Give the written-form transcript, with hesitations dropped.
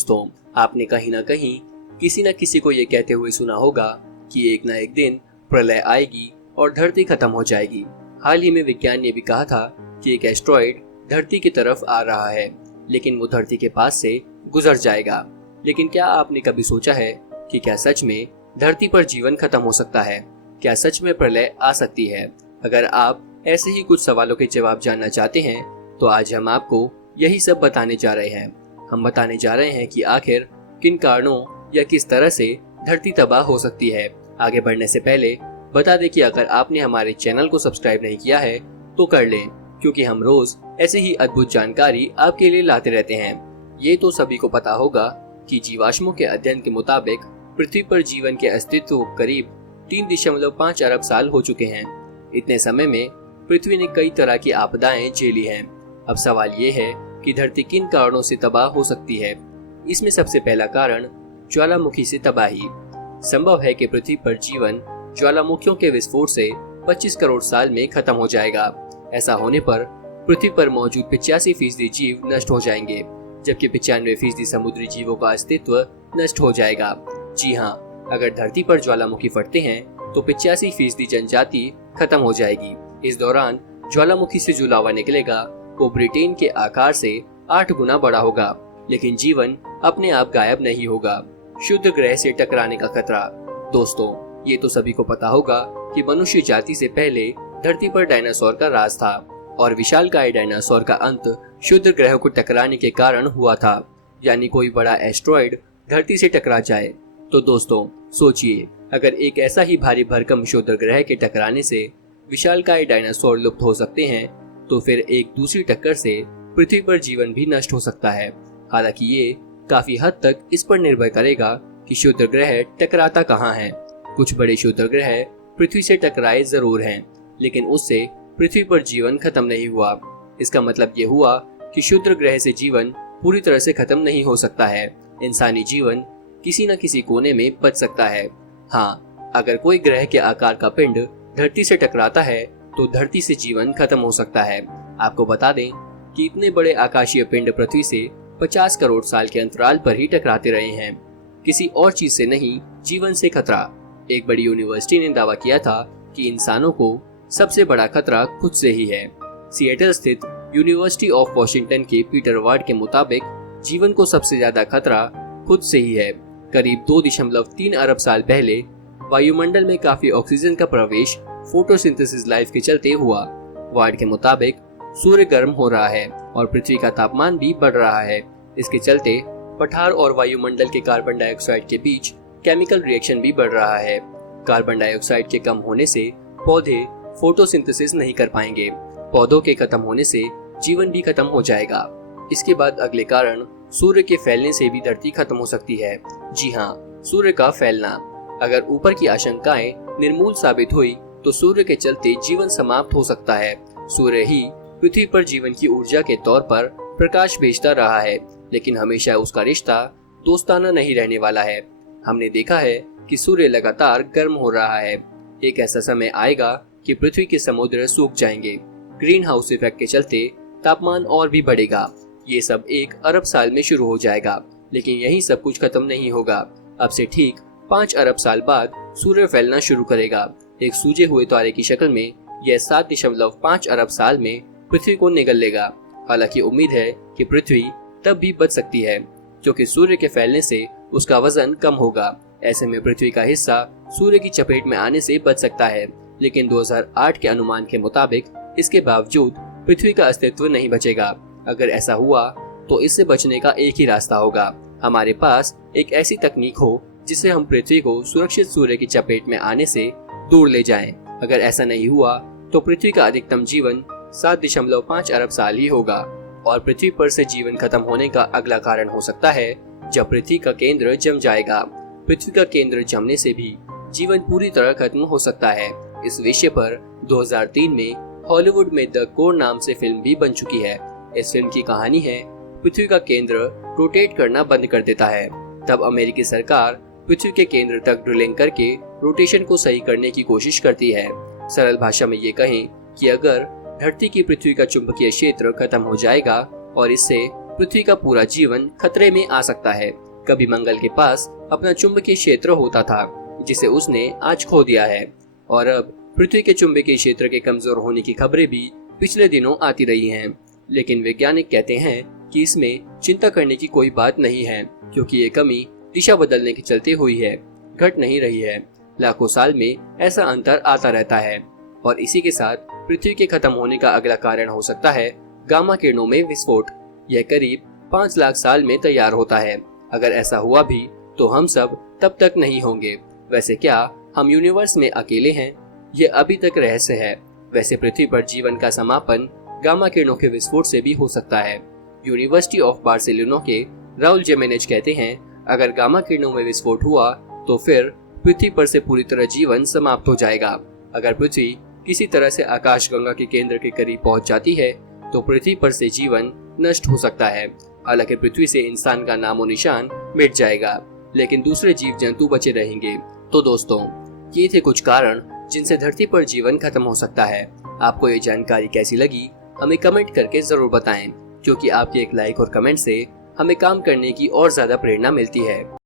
दोस्तों, आपने कहीं ना कहीं किसी न किसी को ये कहते हुए सुना होगा कि एक ना एक दिन प्रलय आएगी और धरती खत्म हो जाएगी। हाल ही में विज्ञान ने भी कहा था कि एक एस्ट्रॉइड धरती की तरफ आ रहा है, लेकिन वो धरती के पास से गुजर जाएगा। लेकिन क्या आपने कभी सोचा है कि क्या सच में धरती पर जीवन खत्म हो सकता है? क्या सच में प्रलय आ सकती है? अगर आप ऐसे ही कुछ सवालों के जवाब जानना चाहते हैं तो आज हम आपको यही सब बताने जा रहे हैं। हम बताने जा रहे हैं कि आखिर किन कारणों या किस तरह से धरती तबाह हो सकती है। आगे बढ़ने से पहले बता दें कि अगर आपने हमारे चैनल को सब्सक्राइब नहीं किया है तो कर लें, क्योंकि हम रोज ऐसे ही अद्भुत जानकारी आपके लिए लाते रहते हैं। ये तो सभी को पता होगा कि जीवाश्मों के अध्ययन के मुताबिक पृथ्वी पर जीवन के अस्तित्व को करीब 3.5 अरब साल हो चुके हैं। इतने समय में पृथ्वी ने कई तरह की आपदाएं झेली हैं। अब सवाल ये है कि धरती किन कारणों से तबाह हो सकती है। इसमें सबसे पहला कारण ज्वालामुखी से तबाही। संभव है कि पृथ्वी पर जीवन ज्वालामुखियों के विस्फोट से 25 करोड़ साल में खत्म हो जाएगा। ऐसा होने पर पृथ्वी पर मौजूद 85% जीव नष्ट हो जाएंगे, जबकि 95% समुद्री जीवों का अस्तित्व नष्ट हो जाएगा। जी हाँ, अगर धरती पर ज्वालामुखी फटते हैं तो 85% जनजाति खत्म हो जाएगी। इस दौरान ज्वालामुखी से जो लावा निकलेगा वो ब्रिटेन के आकार से 8 गुना बड़ा होगा, लेकिन जीवन अपने आप गायब नहीं होगा। शुद्ध ग्रह से टकराने का खतरा। दोस्तों, ये तो सभी को पता होगा कि मनुष्य जाति से पहले धरती पर डायनासोर का राज था और विशालकाय डायनासोर का अंत शुद्ध ग्रह को टकराने के कारण हुआ था, यानी कोई बड़ा एस्ट्रॉइड धरती से टकरा जाए। तो दोस्तों सोचिए, अगर एक ऐसा ही भारी भरकम शुद्ध ग्रह के टकराने से विशालकाय डायनासोर लुप्त हो सकते हैं, तो फिर एक दूसरी टक्कर से पृथ्वी पर जीवन भी नष्ट हो सकता है। हालांकि ये काफी हद तक इस पर निर्भर करेगा कि शुद्ध ग्रह टकराता कहाँ है। कुछ बड़े शुद्ध ग्रह पृथ्वी से टकराए जरूर हैं, लेकिन उससे पृथ्वी पर जीवन खत्म नहीं हुआ। इसका मतलब ये हुआ कि शुद्ध ग्रह से जीवन पूरी तरह से खत्म नहीं हो सकता है। इंसानी जीवन किसी न किसी कोने में बच सकता है। हाँ, अगर कोई ग्रह के आकार का पिंड धरती से टकराता है तो धरती से जीवन खत्म हो सकता है। आपको बता दें कि इतने बड़े आकाशीय पिंड पृथ्वी से 50 करोड़ साल के अंतराल पर ही टकराते रहे हैं। किसी और चीज से नहीं, जीवन से खतरा। एक बड़ी यूनिवर्सिटी ने दावा किया था कि इंसानों को सबसे बड़ा खतरा खुद से ही है। सिएटल स्थित यूनिवर्सिटी ऑफ वॉशिंगटन के पीटर वार्ड के मुताबिक जीवन को सबसे ज्यादा खतरा खुद से ही है। करीब 2.3 अरब साल पहले वायुमंडल में काफी ऑक्सीजन का प्रवेश फोटोसिंथेसिस लाइफ के चलते हुआ। वार्ड के मुताबिक सूर्य गर्म हो रहा है और पृथ्वी का तापमान भी बढ़ रहा है। इसके चलते पठार और वायुमंडल के कार्बन डाइऑक्साइड के बीच केमिकल रिएक्शन भी बढ़ रहा है। कार्बन डाइऑक्साइड के कम होने से पौधे फोटोसिंथेसिस नहीं कर पाएंगे। पौधों के खत्म होने से जीवन भी खत्म हो जाएगा। इसके बाद अगले कारण सूर्य के फैलने से भी धरती खत्म हो सकती है। जी हाँ, सूर्य का फैलना। अगर ऊपर की आशंकाएं निर्मूल साबित हुई तो सूर्य के चलते जीवन समाप्त हो सकता है। सूर्य ही पृथ्वी पर जीवन की ऊर्जा के तौर पर प्रकाश भेजता रहा है, लेकिन हमेशा उसका रिश्ता दोस्ताना नहीं रहने वाला है। हमने देखा है कि सूर्य लगातार गर्म हो रहा है। एक ऐसा समय आएगा कि पृथ्वी के समुद्र सूख जाएंगे। ग्रीन हाउस इफेक्ट के चलते तापमान और भी बढ़ेगा। ये सब 1 अरब साल में शुरू हो जाएगा, लेकिन यही सब कुछ खत्म नहीं होगा। अब से ठीक 5 अरब साल बाद सूर्य फैलना शुरू करेगा। एक सूजे हुए तारे की शक्ल में यह 7.5 अरब साल में पृथ्वी को निगल लेगा। हालांकि उम्मीद है कि पृथ्वी तब भी बच सकती है, क्योंकि सूर्य के फैलने से उसका वजन कम होगा। ऐसे में पृथ्वी का हिस्सा सूर्य की चपेट में आने से बच सकता है, लेकिन 2008 के अनुमान के मुताबिक इसके बावजूद पृथ्वी का अस्तित्व नहीं बचेगा। अगर ऐसा हुआ तो इससे बचने का एक ही रास्ता होगा। हमारे पास एक ऐसी तकनीक हो जिससे हम पृथ्वी को सुरक्षित सूर्य की चपेट में आने से दूर ले जाएं। अगर ऐसा नहीं हुआ तो पृथ्वी का अधिकतम जीवन 7.5 अरब साल ही होगा और पृथ्वी पर से जीवन खत्म होने का अगला कारण हो सकता है जब पृथ्वी का केंद्र जम जाएगा। पृथ्वी का केंद्र जमने से भी जीवन पूरी तरह खत्म हो सकता है। इस विषय पर 2003 में हॉलीवुड में द कोर नाम से फिल्म भी बन चुकी है। इस फिल्म की कहानी है पृथ्वी का केंद्र रोटेट करना बंद कर देता है। तब अमेरिकी सरकार पृथ्वी के केंद्र तक ड्रिलिंग करके रोटेशन को सही करने की कोशिश करती है। सरल भाषा में ये कहें कि अगर धरती की पृथ्वी का चुंबकीय क्षेत्र खत्म हो जाएगा और इससे पृथ्वी का पूरा जीवन खतरे में आ सकता है। कभी मंगल के पास अपना चुंबकीय क्षेत्र होता था जिसे उसने आज खो दिया है, और अब पृथ्वी के चुंबकीय क्षेत्र के कमजोर होने की खबरें भी पिछले दिनों आती रही हैं। लेकिन वैज्ञानिक कहते हैं कि इसमें चिंता करने की कोई बात नहीं है, क्योंकि ये कमी दिशा बदलने के चलते हुई है, घट नहीं रही है। लाखों साल में ऐसा अंतर आता रहता है, और इसी के साथ पृथ्वी के खत्म होने का अगला कारण हो सकता है गामा किरणों में विस्फोट। यह करीब 5 लाख साल में तैयार होता है। अगर ऐसा हुआ भी तो हम सब तब तक नहीं होंगे। वैसे क्या हम यूनिवर्स में अकेले हैं? ये अभी तक रहस्य है। वैसे पृथ्वी पर जीवन का समापन गामा किरणों के विस्फोट से भी हो सकता है। यूनिवर्सिटी ऑफ बार्सिलोना के राउल जिमेनेज कहते हैं, अगर गामा किरणों में विस्फोट हुआ तो फिर पृथ्वी पर से पूरी तरह जीवन समाप्त हो जाएगा। अगर पृथ्वी किसी तरह से आकाशगंगा के केंद्र के करीब पहुंच जाती है तो पृथ्वी पर से जीवन नष्ट हो सकता है। हालांकि पृथ्वी से इंसान का नामो निशान मिट जाएगा, लेकिन दूसरे जीव जंतु बचे रहेंगे। तो दोस्तों, ये थे कुछ कारण जिनसे धरती पर जीवन खत्म हो सकता है। आपको ये जानकारी कैसी लगी हमें कमेंट करके जरूर बताएं, क्योंकि आपके एक लाइक और कमेंट से हमें काम करने की और ज्यादा प्रेरणा मिलती है।